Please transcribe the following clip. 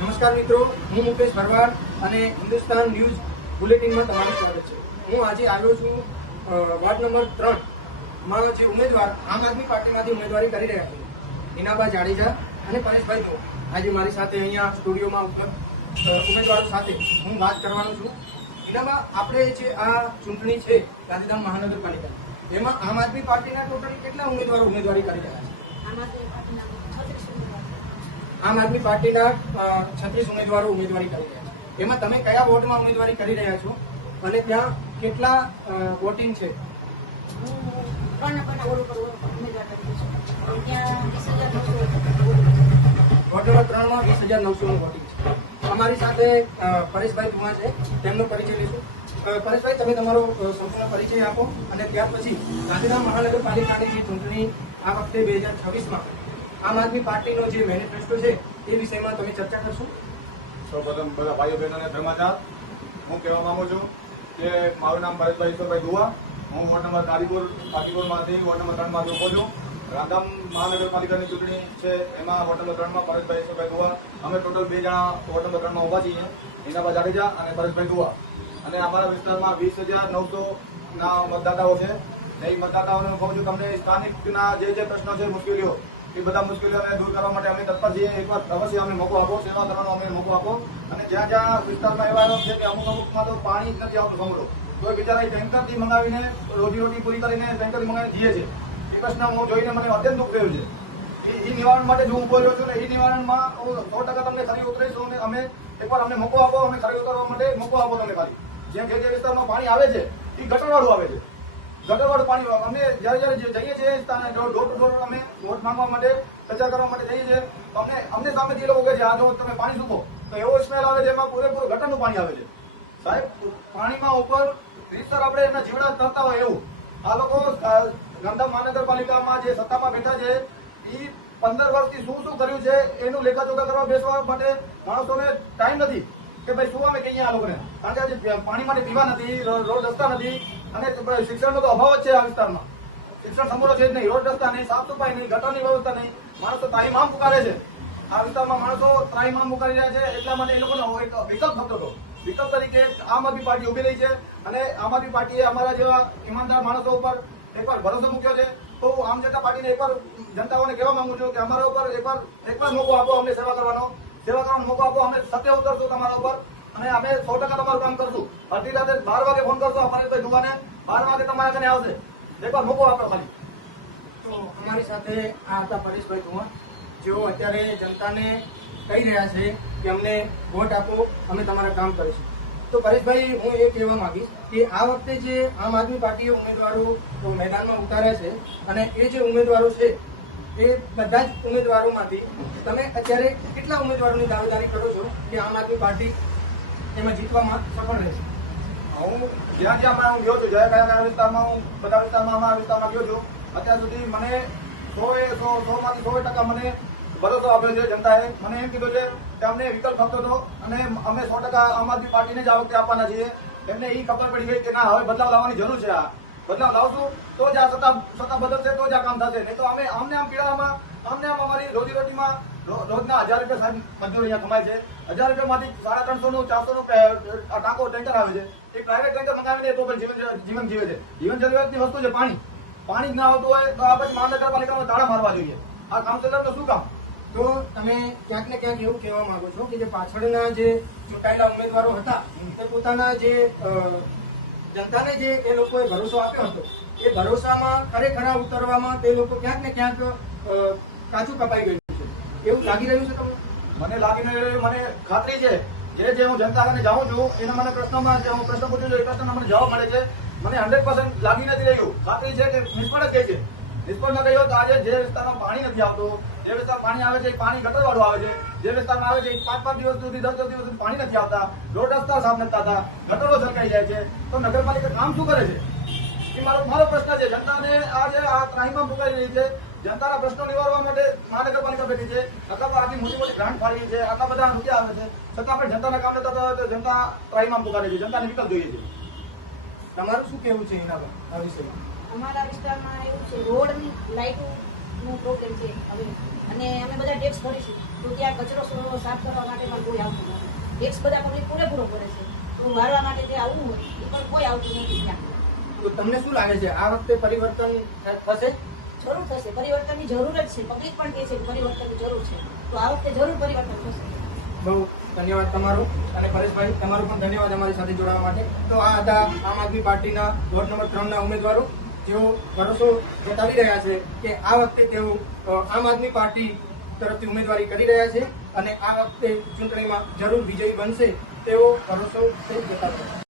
નમસ્કાર મિત્રો, હું મુકેશ ભરવાડ અને હિન્દુસ્તાન ન્યૂઝ બુલેટિનમાં તમારું સ્વાગત છે। હું આજે આવ્યો છું વોર્ડ નંબર 3 જે ઉમેદવાર આમ આદમી પાર્ટીમાંથી ઉમેદવારી કરી રહ્યા છે હિનાબા જાડેજા અને પરેશભાઈ મોહ આજે મારી સાથે અહીંયા સ્ટુડિયોમાં ઉપલબ્ધ ઉમેદવારો સાથે હું વાત કરવાનો છું। હિનાબા, આપણે જે આ ચૂંટણી છે ગાંધીધામ મહાનગરપાલિકા, એમાં આમ આદમી પાર્ટીના ટોટલ કેટલા ઉમેદવારો ઉમેદવારી કરી રહ્યા છે? આમ આદમી પાર્ટીના 36 ઉમેદવારો ઉમેદવારી કરી રહ્યા છે। એમાં તમે કયા વોર્ડમાં ઉમેદવારી કરી રહ્યા છો અને ત્યાં કેટલા વોટિંગ છે? વોર્ડ નંબર 3માં 20,900 વોટિંગ છે। અમારી સાથે પરેશભાઈ મોહ છે, તેમનો પરિચય લઈશું। પરેશભાઈ, તમે તમારો સંપૂર્ણ પરિચય આપો અને ત્યાર પછી ગાંધીધામ મહાનગરપાલિકાની જે ચૂંટણી આ વખતે 2026માં આમ આદમી પાર્ટીનો જે મેનિફેસ્ટો છે એ વિષયમાં તમે ચર્ચા કરશો। સૌપ્રથમ બધા ભાઈઓ બહેનોને સમાચાર હું કહેવા માંગુ છું કે મારું નામ પરેશભાઈ ઈશ્વરભાઈ દુવા, હું વોર્ડ નંબર કારીપુરમાંથી વોર્ડ નંબર 3માંથી ઉભો છું। ગાંધીધામ મહાનગરપાલિકાની ચૂંટણી છે, એમાં વોર્ડ નંબર 3માં પરેશભાઈ ઈશ્વરભાઈ દુવા, અમે ટોટલ 2 જણા વોર્ડ નંબર 3માં ઉભા છીએ, હિનાબા જાડેજા અને પરેશભાઈ દુવા। અને અમારા વિસ્તારમાં 20,900 મતદાતાઓ છે। એ મતદાતાઓને કહું છું, તમને સ્થાનિકના જે પ્રશ્નો છે, મુશ્કેલીઓ, એ બધા મુશ્કેલીઓને દૂર કરવા માટે અમે તત્પર છીએ। એકવાર અવશ્ય અમને મોકો આપો, સેવા કરવાનો અમને મોકો આપો। અને જ્યાં જ્યાં વિસ્તારમાં એવા છે કે અમુકમાં તો પાણી જ નથી આવતું સમજો, તો બિચારા ટેન્કરથી મંગાવીને રોજી પૂરી કરીને ટેન્કરથી મંગાવીને જીએ છે। એ પ્રશ્ન હું જોઈને મને અત્યંત દુઃખ થયું છે। એ નિવારણ માટે જો હું ઉભો રહ્યો છું ને, એ નિવારણમાં હું 100% તમને ખરી ઉતરીશું અને અમે એકવાર અમને મોકો આપો, અમે ખરી ઉતરવા માટે મોકો આપો તમને ખાલી। જે વિસ્તારમાં પાણી આવે છે એ ગટરવાળું આવે છે, ગટરવાળું પાણી। અમે જ્યારે જઈએ છીએ સ્થાને ડોર ટુ ડોર અમે વોટ માંગવા માટે, પ્રચાર કરવા માટે જઈએ છીએ, તો અમને સામેથી એ લોકો કહે છે આ જો તમે પાણી સૂકો તો એવો સ્મેલ આવે છે, એમાં પૂરેપૂરું ગટરનું પાણી આવે છે। સાહેબ, પાણીમાં ઉપર રીતસર આપણે એમના જીવડા તરતા હોય એવું આ લોકો ગાંધીધામ મહાનગરપાલિકામાં જે સત્તામાં બેઠા છે એ 15 વર્ષથી શું કર્યું છે એનું લેખાજોખા કરવા બેસવા માટે માણસોને ટાઈમ નથી કે ભાઈ શું અમે કહીએ આ લોકોને, કારણ કે આજે પાણી માટે પીવા નથી, રોડ રસ્તા નથી અને શિક્ષણનો તો અભાવ જ છે આ વિસ્તારમાં। શિક્ષણ સંપૂર્ણ છે જ નહીં, રોડ રસ્તા નહીં, સાફ સફાઈ નહીં, ગટરની વ્યવસ્થા નહીં, માણસો ત્રાહિમામ પુકારે છે। આ વિસ્તારમાં માણસો ત્રાહિમામ પુકારી રહ્યા છે, એટલા માટે એ લોકોનો એક વિકલ્પ થતો હતો। વિકલ્પ તરીકે આમ આદમી પાર્ટી ઉભી રહી છે અને આમ આદમી પાર્ટીએ અમારા જેવા ઈમાનદાર માણસો ઉપર એકવાર ભરોસો મૂક્યો છે। તો હું આમ જનતા પાર્ટીને એકવાર જનતાઓને કહેવા માંગુ છું કે અમારા ઉપર એકવાર મોકો આપો, અમને સેવા કરવાનો મોકો આપો। અમે સત્ય ઉતરશું તમારા ઉપર અને અમે 100% તમારું કામ કરશું। અડધી રાતે 12 વાગે ફોન કરશો પરેશભાઈ દુવાને, 12 વાગે તમારા ઘરે આવશે, એકવાર મોકો આપો ખાલી। તો અમારી સાથે આ હતા પરેશભાઈ મોહ, જેઓ અત્યારે જનતાને કહી રહ્યા છે કે અમને વોટ આપો, અમે તમારા કામ કરીશું। તો પરેશભાઈ, હું એ કહેવા માંગીશ કે આ વખતે જે આમ આદમી પાર્ટીએ ઉમેદવારો મેદાનમાં ઉતાર્યા છે અને એ જે ઉમેદવારો છે એ બધા જ ઉમેદવારોમાંથી તમે અત્યારે કેટલા ઉમેદવારોની દાવેદારી કરો છો કે આમ આદમી પાર્ટી એમાં જીતવામાં સફળ રહેશે? હું જ્યાં હું ગયો છું, કયા વિસ્તારમાં હું બધા વિસ્તારમાં અમારા વિસ્તારમાં ગયો છું, અત્યાર સુધી મને 100માંથી 100% મને ભરોસો આપ્યો છે જનતાએ। મને એમ કીધું છે કે અમને વિકલ્પ આપતો હતો અને અમે 100% આમ આદમી પાર્ટીને જ આ વખતે આપવાના છીએ। એમને એ ખબર પડી ગઈ કે ના, હવે બદલાવ લાવવાની જરૂર છે। આ બદલાવ લાવશું તો જ આ સત્તા બદલશે, તો જ આ કામ થશે, નહીં તો અમે આમને આમ પીડામાં આમને આમ અમારી રોજીરોટીમાં રોજના 1000 રૂપિયા સાહેબ મજૂર અહીંયા કમાય છે। 1000 રૂપિયામાંથી 350નું 400નું ટાંકો ટેન્કર આવે છે, એ પ્રાઇવેટ ટેન્કર મંગાવીને તો પણ જીવન જીવે છે। જીવન જરૂરિયાતની વસ્તુ છે પાણી જ ના આવતું હોય તો આ પછી મહાનગરપાલિકામાં તાળા મારવા જોઈએ। આ કાઉન્સિલરનું શું કામ? તો તમે ક્યાંક ને ક્યાંક એવું કહેવા માંગો છો કે જે પાછળના જે ચૂંટાયેલા ઉમેદવારો હતા તે પોતાના જે જનતાને જે એ લોકોએ ભરોસો આપ્યો હતો એ ભરોસામાં ખરેખર ઉતરવામાં તે લોકો ક્યાંક ને ક્યાંક કાચું કપાઈ ગયું છે, એવું લાગી રહ્યું છે તમને? મને લાગીને મને ખાતરી છે જે હું જનતા આગળ જાઉં છું એના મને પ્રશ્નોમાં જે હું પ્રશ્ન પૂછું છું એ પ્રશ્નના મને જવાબ મળે છે। મને 100% લાગી નથી રહ્યું, ખાતરી છે કે નિષ્ફળ જ ગઈ છે। નિષ્ફળ ન ગયો તો આજે જે વિસ્તારમાં પાણી નથી આવતું, જે વિસ્તારમાં પાણી આવે છે એ પાણી ગટરવાળું આવે છે, જે વિસ્તારમાં આવે છે 5-5 દિવસ સુધી 10 દિવસ સુધી પાણી નથી આવતા, રોડ રસ્તા સાફ નથી થતા, ગટરો છલકાઈ જાય છે, તો નગરપાલિકા કામ શું કરે છે? એ મારો પ્રશ્ન છે। જનતાને આજે આ ત્રાહિમામ પુકારી રહી છે, જનતાના પ્રશ્નો નિવારવા માટે મહાનગરપાલિકા બેઠી છે, આટલી મોટી ગ્રાન્ટ ફાળવી છે, આટલા બધા રૂપિયા આવે છે, છતાં પણ જનતાના કામ નતા થતા, તો જનતા ત્રાહિમામ પુકારે છે, જનતાને વિકલ્પ જોઈએ છે। તમારું શું કહેવું છે એના આ વિષયમાં? અમારા વિસ્તારમાં એવું છે, રોડની લાઇટોનો પ્રોબ્લેમ છે। હવે અને અમે બધા ટેક્સ ભરીશું તો ત્યાં કચરો સાફ કરવા માટે પણ કોઈ આવતું નથી. ટેક્સ બધા પબ્લિક પૂરેપૂરો ભરે છે તો મારવા માટે જે આવવું હોય એ પણ કોઈ આવતું નથી ત્યાં. તો તમને શું લાગે છે આ વખતે પરિવર્તન થશે? જરૂર થશે, પરિવર્તનની જરૂર જ છે. પબ્લિક પણ કહે છે કે પરિવર્તનની જરૂર છે, તો આ વખતે જરૂર પરિવર્તન થશે. બહુ ધન્યવાદ તમારો. અને પરેશભાઈ તમારો પણ ધન્યવાદ અમારી સાથે જોડાવા માટે. તો આ હતા આમ આદમી પાર્ટીના વોર્ડ નંબર 3 ના ઉમેદવારો, જેઓ ભરોસો જતાવી રહ્યા છે કે આ વખતે તેઓ આમ આદમી પાર્ટી તરફથી ઉમેદવારી કરી રહ્યા છે અને આ વખતે ચૂંટણીમાં જરૂર વિજયી બનશે તેવો ભરોસો તે જતાવ્યો.